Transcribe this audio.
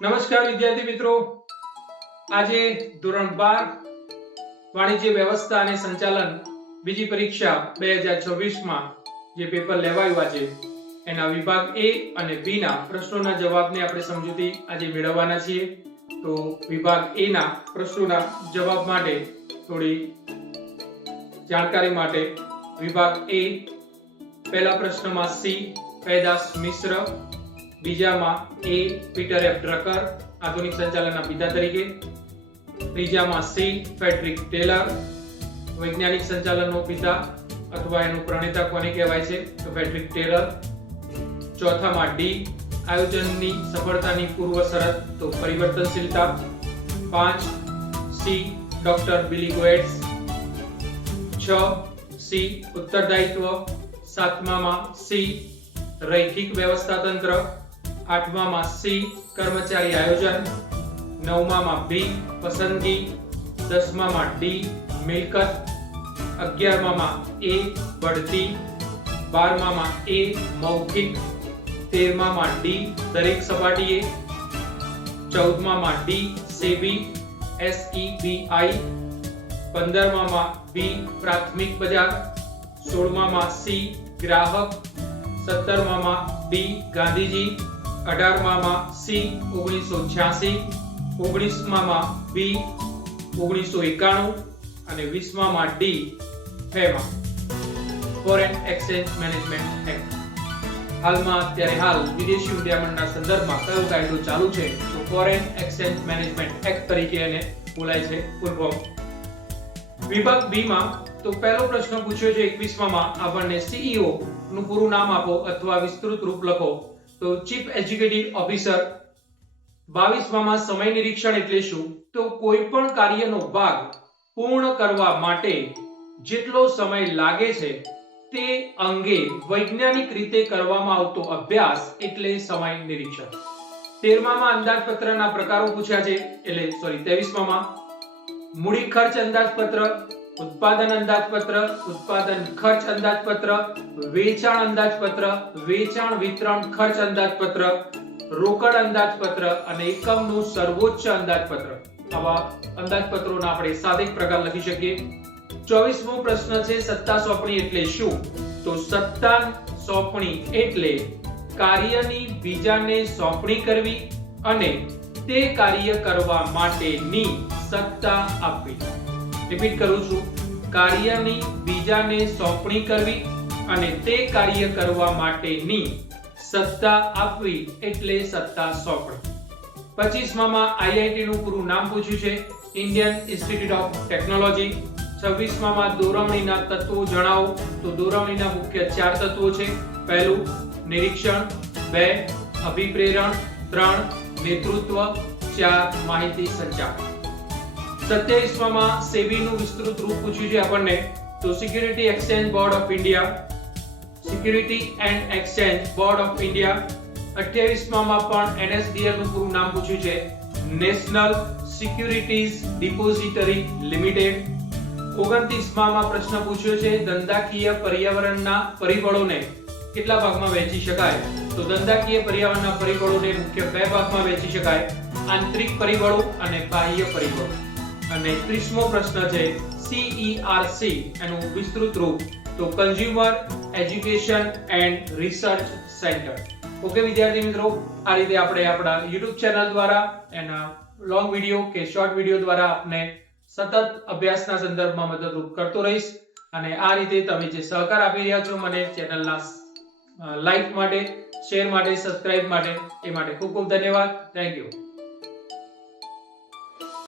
નમસ્કાર વિદ્યાર્થી મિત્રો, આજે ધોરણ 12 વાણિજ્ય વ્યવસ્થા અને સંચાલન બીજી પરીક્ષા 2026 માં જે પેપર લેવાયું આજે એના વિભાગ A અને B ના પ્રશ્નોના જવાબને આપણે સમજૂતી આજે મેળવવાના છીએ. તો વિભાગ A ના પ્રશ્નોના જવાબ માટે થોડી જાણકારી માટે વિભાગ A પહેલા પ્રશ્નમાં C પેદાશ મિશ્ર, બીજામાં A પીટર એફ ડ્રકર આધુનિક સંચાલનના પિતા તરીકે, ત્રીજામાં C ફ્રેડરિક ટેલર વૈજ્ઞાનિક સંચાલનનો પિતા અથવા એનું પ્રણેતા કોને કહેવાય છે તો ફ્રેડરિક ટેલર, ચોથામાં D આયોજનની સફળતાની પૂર્વ શરત તો પરિવર્તનશીલતા, 5 C ડોક્ટર બિલી ગોએટ્સ, 6 C ઉત્તરદાયિત્વ, 7મામાં C રૈખિક વ્યવસ્થા તંત્ર, 8મામાં C કર્મચારી આયોજન, 9મામાં B પસંદગી, 10મામાં D મિલકત, 11મામાં A બઢતી, 12મામાં A મૌખિક, 13મામાં D દરેક સપાટીએ, 14મામાં D સેબી SEBI, 15મામાં B પ્રાથમિક બજાર, 16મામાં C ગ્રાહક, 17મામાં D ગાંધીજી, 18મામાં C 1986, 19મામાં B 1991 અને 20મામાં D FEMA foreign exchange management act. હાલમાં હાલ વિદેશી ઉડ્ડયનના સંદર્ભમાં કયો કાયદો ચાલુ છે તો ફોરેન એક્સચેન્જ મેનેજમેન્ટ એક્ટ તરીકે એને બોલાય છે પૂર્વ. વિભાગ B માં તો પહેલો પ્રશ્ન પૂછ્યો છે 21માં આપણને CEO નું પૂરું નામ આપો અથવા વિસ્તૃત રૂપ લખો તો ચીફ એક્ઝિક્યુટિવ ઓફિસર. 22માં સમય નિરીક્ષણ એટલે શું તો કોઈ પણ કાર્યનો ભાગ પૂર્ણ કરવા માટે જેટલો સમય લાગે છે તે અંગે વૈજ્ઞાનિક રીતે કરવામાં આવતો અભ્યાસ એટલે સમય નિરીક્ષણ. 13માં અંદાજપત્રના પ્રકારો પૂછ્યા છે એટલે 23માં મૂડી ખર્ચ અંદાજપત્ર, ઉત્પાદન અંદાજપત્ર, ઉત્પાદન ખર્ચ અંદાજપત્ર, વેચાણ અંદાજપત્ર, વેચાણ વિતરણ ખર્ચ અંદાજપત્ર, રોકડ અંદાજપત્ર અને એકમનું સર્વોચ્ચ અંદાજપત્ર. આવા અંદાજપત્રોના આપણે સાદિક પ્રકાર લખી શકીએ. 24મો પ્રશ્ન છે સત્તા સોંપણી એટલે શું તો સત્તા સોંપણી એટલે કાર્યની બીજાને સોંપણી કરવી અને તે કાર્ય કરવા માટેની સત્તા આપવી. રિપીટ કરું છું, કાર્યની બીજાને સોંપણી કરવી અને તે કાર્ય કરવા માટેની સત્તા આપવી એટલે સત્તા સોંપણી. 25માં IIT નું પૂરું નામ પૂછ્યું છે ઇન્ડિયન ઇન્સ્ટિટ્યૂટ ઓફ ટેકનોલોજી. 26માં દોરવણીના તત્વો જણાવો તો દોરવણીના મુખ્ય 4 તત્વો છે. પહેલું નિરીક્ષણ, 2 અભિપ્રેરણ, 3 નેતૃત્વ, 4 માહિતી સંચાર. 27માં સેબી નું વિસ્તૃત રૂપ પૂછ્યું છે આપણને તો security exchange board of India, security and exchange board of India. 28માં પણ NSDL નું પૂરું નામ પૂછ્યું છે નેશનલ સિક્યુરિટીઝ ડિપોઝિટરી લિમિટેડ. 29માં પ્રશ્ન પૂછ્યો છે ધંધાકીય પર્યાવરણના પરિબળોને કેટલા ભાગમાં વહેંચી શકાય તો ધંધાકીય પર્યાવરણના પરિબળોને મુખ્ય 2 ભાગમાં વહેંચી શકાય, આંતરિક પરિબળો અને બાહ્ય પરિબળો. અને 30મો પ્રશ્ન છે CERC એનું વિસ્તૃત રૂપ તો consumer education and research centre. Okay વિદ્યાર્થી મિત્રો, આ રીતે આપણે આપણા YouTube ચેનલ દ્વારા એના લોંગ વિડિયો કે શોર્ટ વિડિયો દ્વારા આપને સતત અભ્યાસના સંદર્ભમાં મદદરૂપ કરતો રહીશ. અને આ રીતે તમે જે સહકાર આપી રહ્યા છો મને ચેનલના લાઈક માટે, શેર માટે, સબસ્ક્રાઇબ માટે એ માટે ખૂબ ખૂબ ધન્યવાદ. Thank you.